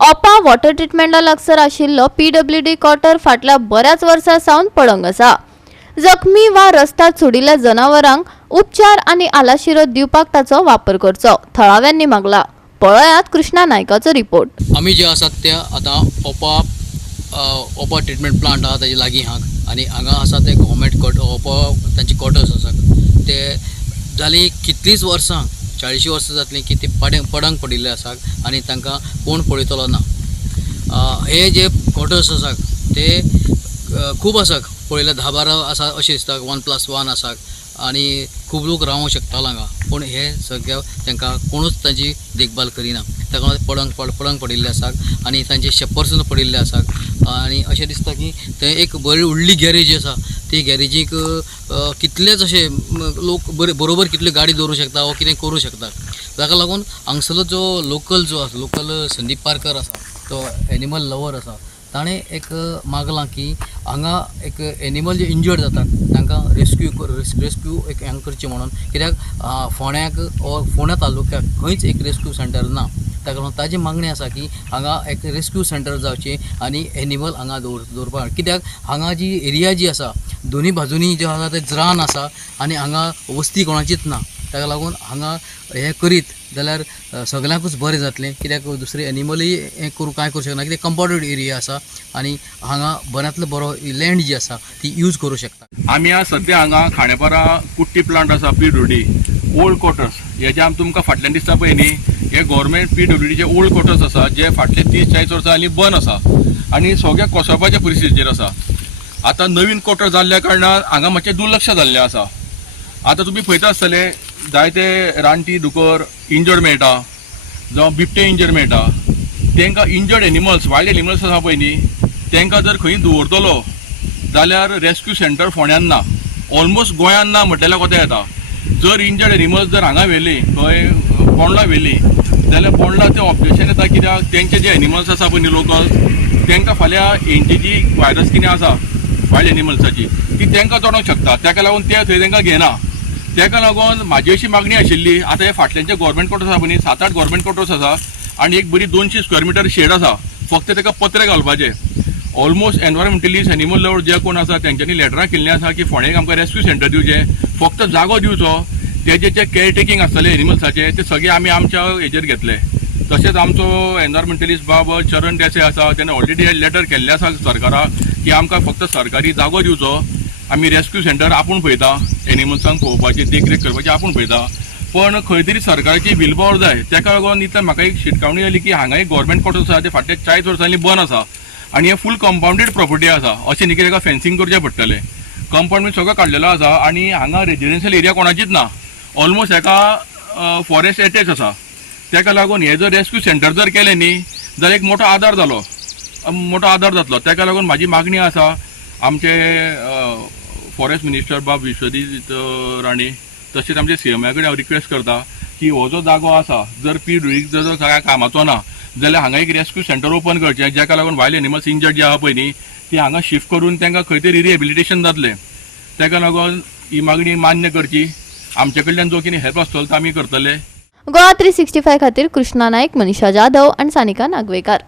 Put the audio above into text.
ओपा water ट्रिटमेंटा लागसर आशिल्लो P W D quarter फाटल्या बऱ्याच वर्सां सावन पडंग आसा जखमी वा रस्त्यात सोडिल्ल्या जनावरांक उपचार आनी आलाशिरो दिवपाक ताचो वापर करचो थळाव्यांनी मागला. पळयात कृष्णा नायकाचो रिपोर्ट आमी जे आसात ते आतां ओपा ओपा ट्रिटमेंट प्लांट आहा ताजे लागीं हांगा. आनी हांगा आसा ते गव्हर्मेंट कॉट ओपा तांचे क्वॉटर्स आसात. ते जालीं कितलींच वर्सां चाळीशी वर्सां जातलीं की ते पडे पडंग पडिल्ले आसात आनी तांकां कोण पळयतलो ना. हे जे क्वॉटर्स आसात ते खूब आसात पळयल्यार धा बारा आसा अशें दिसता वन प्लस वन आसात आनी खूब लोक रावूंक शकतालो हांगा पूण हे सगळ्या तांकां कोणूच तांची देखभाल करिना. ताका लागून पडंग पड पडंग पडिल्ले आसात आनी तांचे शेपर सुद्दां पडिल्ले आसात आनी अशें दिसता की थंय एक बरी व्हडली गॅरेज आसा ती गॅरेजीक कितलेच अशे लोक बरे बरोबर कितले गाडी दवरूंक शकता वा कितें करूं शकता. ताका लागून हांगसरलो जो लोकल जो आसा लोकल संदीप पारकर आसा तो एनिमल लवर आसा ताणें एक मागलां की हांगा एक एनिमल जे इंजर्ड जातात तांकां रेस्क्यू रेस्क्यू एक हें करचें म्हणून. कित्याक फोंड्याक ओ फोंड्या तालुक्याक खंयच एक रेस्क्यू सेंटर ना. ताका लागून ताजी मागणी आसा की हांगा एक रेस्क्यू सेंटर जावचें आनी एनिमल हांगा दवर दवरपाक कित्याक हांगा जी एरिया जी आसा दोनी बाजूनी जे आसा ते रान आसा आनी हांगा वस्ती कोणाचीच ना. ताका लागून हांगा हें करीत जाल्यार सगल्यांकूच बरें जातलें. कित्याक दुसरें एनिमलूय हें करूं कांय करूं शकना. कित्याक कंपाउंडेड एरिया आसा आनी हांगा बऱ्यांतलो बरो लँड जी आसा ती यूज करूं शकता. आमी आज सद्या हांगा खांडेपारा कुट्टी प्लांट आसा पी डब्ल्यू ओल्ड क्वॉटर्स हेजे आमी तुमकां फाटल्यान दिसता पळय न्ही हे गव्हर्मेंट पी डब्ल्यू डीचे ओल्ड क्वॉटर्स आसा जे फाटले तीस चाळीस वर्सां आनी बंद आसा आनी सगळ्या कोसळपाच्या परिस्थितीचेर आसा आतां नवीन कोटर जाल्ल्या कारणान हांगा मातशें दुर्लक्ष जाल्लें आसा आतां तुमी पळयता आसतले जायते रानटी दुकर इंजर्ड मेळटा जावं बिबटे इंजर्ड मेळटा तांकां इंजर्ड एनिमल्स वायल्ड एनिमल्स आसा पळय न्ही तांकां जर खंय दवरतलो जाल्यार रेस्क्यू सेंटर फोंड्यान ना ऑलमोस्ट गोंयान ना म्हटल्यार कोता येता. जर इंजर्ड एनिमल्स जर हांगा व्हेली खंय पोंडला व्हेली जाल्यार पोंडला तें ऑब्जेक्शन येता कित्याक तेंचे जे एनिमल्स आसा पळय न्ही लोकल तांकां फाल्यां हेंची जी व्हायरस कितें आसा वायल्ड एनिमल्साची ती तांकां चडोवंक शकता. ताका लागून ते थंय तांकां घेना. ताका लागून म्हाजी अशी मागणी आशिल्ली आतां हे फाटल्याचे गोवोरमेंट क्वॉटर्स आसा पळय सात आठ गोवोरमेंट क्वॉटर्स आसा आनी एक बरी दोनशे स्क्वेअर मिटर शेड आसा. फक्त ताका पत्रे घालपाचे. ऑलमोस्ट एनवायरमेंटलिस्ट एनिमल लवर जे कोण आसा तेंच्यांनी लेटरां केल्लीं आसा की फोंडेक आमकां रेस्क्यू सेंटर दिवचें. फक्त जागो दिवचो. तेजे जे केअरटेकींग आसतलें एनिमल्साचें ते सगळे आमी आमच्या हेजेर घेतले. तशेंच आमचो एनवायरमेंटलिस्ट बाब चरण देसाय आसा तेणें ऑलरेडी लेटर केल्लें आसा सरकाराक. की आमकां फक्त सरकारी जागो दिवचो. आमी रेस्क्यू सेंटर आपूण पळयता एनिमल्सांक पळोवपाची देखरेख करपाची आपूण पळयता. पण खंय तरी सरकाराची विल जाय तेका लागून इतलें म्हाका एक शिटकावणी जाली की हांगा एक गोवोरमेंट कॉटर्स आसा ते फाटल्या चाळीस वर्सांनी बंद आसा. आनी हे फूल कंपाउंडेड प्रॉपर्टी आसा अशें न्ही की तेका फेन्सिंग करचें पडटलें. कंपाऊंड बी सगळो काडलेलो आसा आनी हांगा रेजिडेन्शियल एरिया कोणाचीच ना. ऑलमोस्ट हेका फॉरेस्ट एटॅच आसा. तेका लागून हे जर रेस्क्यू सेंटर जर केलें न्ही जाल्यार एक मोठो आदार जालो मोठो आदार जातलो. तेका लागून म्हाजी मागणी आसा आमचे फॉरेस्ट मिनिस्टर बाब विश्वजीत राणे तशेंच आमचे सी एम कडेन हांव रिक्वेस्ट करता की हो जो जागो आसा जर पी डुळीक जर सगळ्या कामाचो ना जाल्यार हांगा एक रेस्क्यू सेंटर ओपन करचें जाका लागून वायल्ड एनिमल्स इंजर्ड जे आहा पळय न्ही ती हांगा शिफ्ट करून तांकां खंय तरी रिहेबिलिटेशन जातलें. ताका लागून ही मागणी मान्य करची. आमचे कडल्यान जो कितें हेल्प आसतलो तो आमी करतले. गोवा थ्री सिक्स्टी फाय खातीर कृष्णा नायक मनीषा जाधव आनी सानिका नागवेकार.